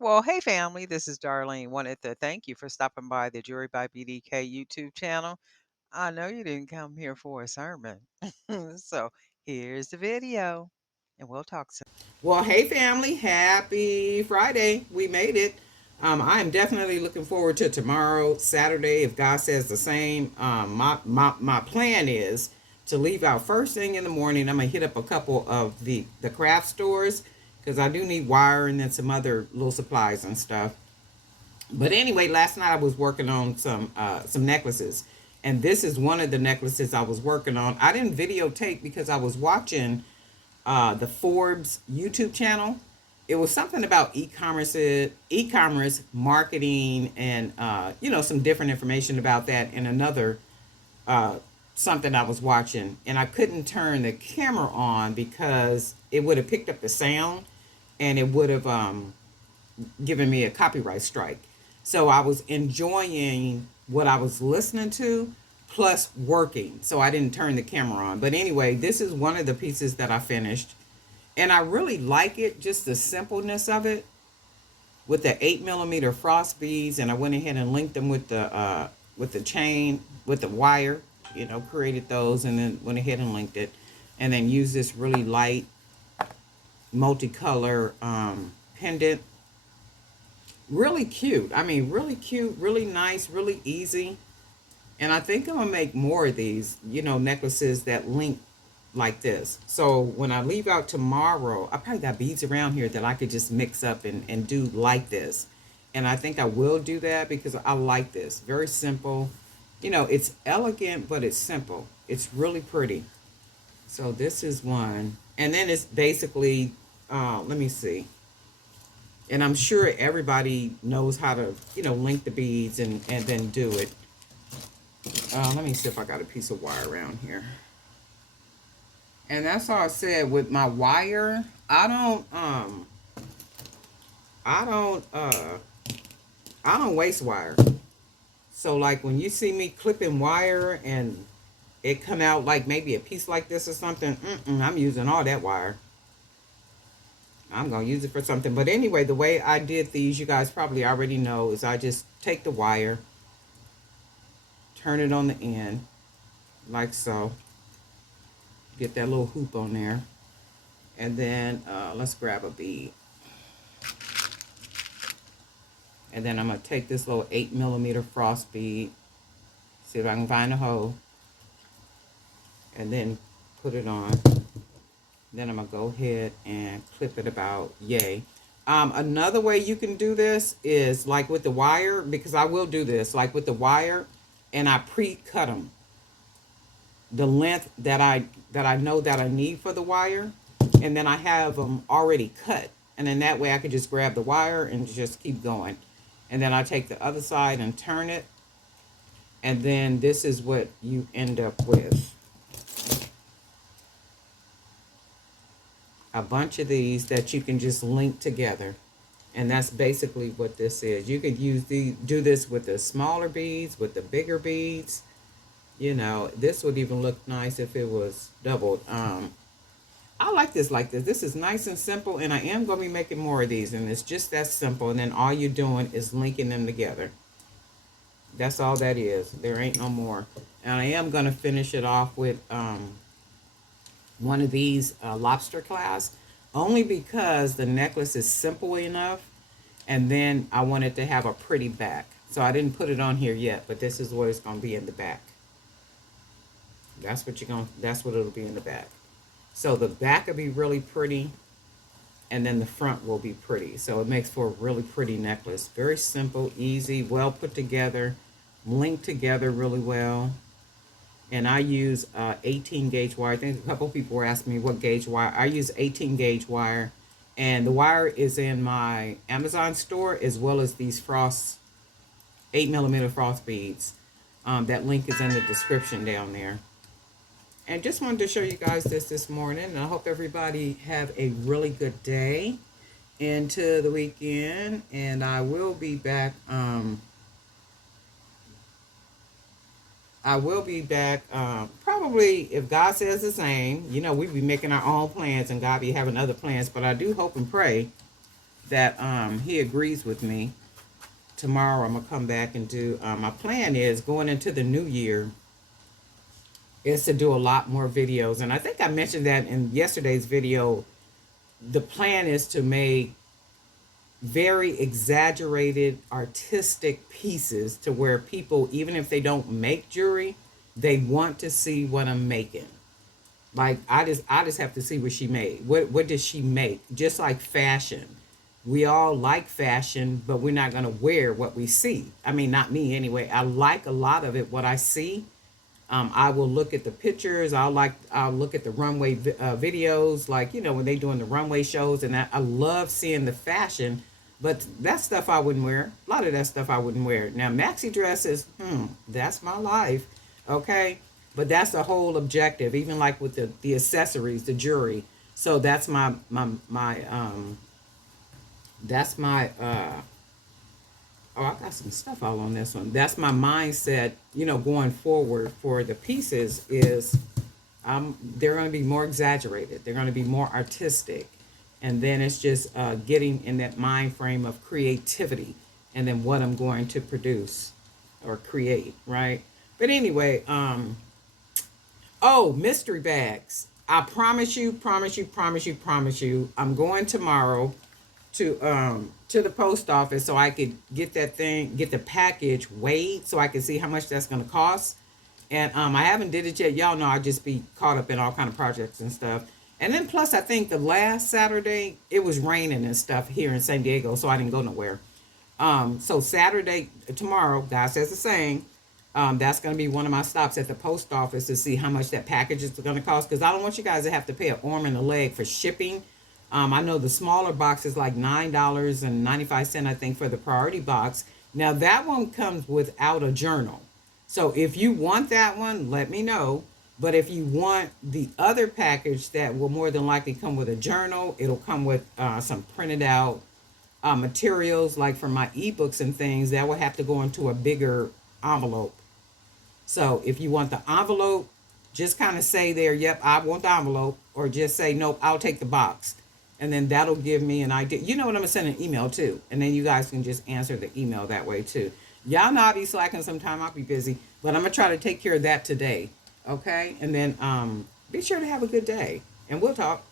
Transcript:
Well, hey family, this is Darlene. Wanted to thank you for stopping by the Jury by BDK YouTube channel. I know you didn't come here for a sermon. So here's the video, and we'll talk soon. Well, hey family, happy Friday. We made it. I am definitely looking forward to tomorrow, Saturday, if God says the same. My plan is to leave out first thing in the morning. I'm gonna hit up a couple of the craft stores because I do need wire and then some other little supplies and stuff. But anyway, last night I was working on some necklaces, and this is one of the necklaces I was working on. I didn't videotape because I was watching the Forbes YouTube channel. It was something about e-commerce marketing, and some different information about that. And another uh, something I was watching, and I couldn't turn the camera on because it would have picked up the sound, and it would have given me a copyright strike. So I was enjoying what I was listening to plus working. So I didn't turn the camera on. But anyway, this is one of the pieces that I finished. And I really like it, just the simpleness of it with the 8 millimeter frost beads. And I went ahead and linked them with the chain, with the wire, created those and then went ahead and linked it. And then used this really light multicolor pendant. Really cute. I mean, really cute, really nice, really easy. And I think I'm gonna make more of these, necklaces that link like this. So when I leave out tomorrow, I probably got beads around here that I could just mix up and do like this. And I think I will do that because I like this. Very simple. It's elegant, but it's simple. It's really pretty. So this is one. And then it's basically, let me see. And I'm sure everybody knows how to, link the beads and then do it. Let me see if I got a piece of wire around here. And that's all I said with my wire. I don't I don't waste wire. So like when you see me clipping wire and it come out like maybe a piece like this or something, I'm using all that wire. I'm gonna use it for something. But anyway, the way I did these, you guys probably already know, is I just take the wire, turn it on the end, like so. Get that little hoop on there. And then let's grab a bead. And then I'm going to take this little 8 millimeter frost bead. See if I can find a hole. And then put it on. Then I'm going to go ahead and clip it about yay. Another way you can do this is like with the wire, because I will do this, like with the wire, and I pre-cut them. The length that I know that I need for the wire, and then I have them already cut, and then that way I could just grab the wire and just keep going. And then I take the other side and turn it, and then this is what you end up with. A bunch of these that you can just link together. And that's basically what this is. You could do this with the smaller beads, with the bigger beads. This would even look nice if it was doubled. I like this like this. This is nice and simple, and I am going to be making more of these, and it's just that simple. And then all you're doing is linking them together. That's all that is. There ain't no more. And I am going to finish it off with one of these lobster clasps, only because the necklace is simple enough, and then I wanted to have a pretty back. So I didn't put it on here yet, but this is what it's going to be in the back. That's what it'll be in the back. So the back will be really pretty, and then the front will be pretty. So it makes for a really pretty necklace. Very simple, easy, well put together, linked together really well. And I use 18 gauge wire. I think a couple people were asking me what gauge wire. I use 18 gauge wire, and the wire is in my Amazon store, as well as these 8 millimeter frost beads. That link is in the description down there. And just wanted to show you guys this morning. And I hope everybody have a really good day into the weekend. And I will be back. Probably, if God says the same. We be making our own plans, and God be having other plans. But I do hope and pray that he agrees with me. Tomorrow I'm gonna come back and do. My plan is going into the new year is to do a lot more videos, and I think I mentioned that in yesterday's video. The plan is to make very exaggerated artistic pieces to where people, even if they don't make jewelry, they want to see what I'm making. Like I just have to see what she made. What does she make? Just like fashion. We all like fashion, but we're not gonna wear what we see. I mean, not me anyway. I like a lot of it what I see. I will look at the pictures. I'll look at the runway videos, like when they doing the runway shows, and I love seeing the fashion. But that stuff I wouldn't wear. A lot of that stuff I wouldn't wear. Now maxi dresses, that's my life, okay. But that's the whole objective. Even like with the accessories, the jewelry. So that's my oh, I got some stuff all on this one. That's my mindset, going forward for the pieces is they're going to be more exaggerated. They're going to be more artistic. And then it's just getting in that mind frame of creativity and then what I'm going to produce or create, right? But anyway, oh, mystery bags. I promise you, promise you, promise you, promise you, I'm going tomorrow to the post office so I could get the package weighed so I can see how much that's gonna cost. And I haven't did it yet. Y'all know I just be caught up in all kind of projects and stuff. And then plus I think the last Saturday it was raining and stuff here in San Diego, so I didn't go nowhere. So Saturday, tomorrow, God says the same. That's going to be one of my stops at the post office to see how much that package is going to cost. Because I don't want you guys to have to pay an arm and a leg for shipping. I know the smaller box is like $9.95, I think, for the priority box. Now that one comes without a journal. So if you want that one, let me know. But if you want the other package that will more than likely come with a journal, it'll come with some printed out materials like for my ebooks and things that will have to go into a bigger envelope. So if you want the envelope, just kind of say there, yep, I want the envelope, or just say, nope, I'll take the box. And then that'll give me an idea. You know what? I'm going to send an email too. And then you guys can just answer the email that way too. Y'all know I'll be slacking sometime. I'll be busy. But I'm going to try to take care of that today. Okay? And then be sure to have a good day. And we'll talk.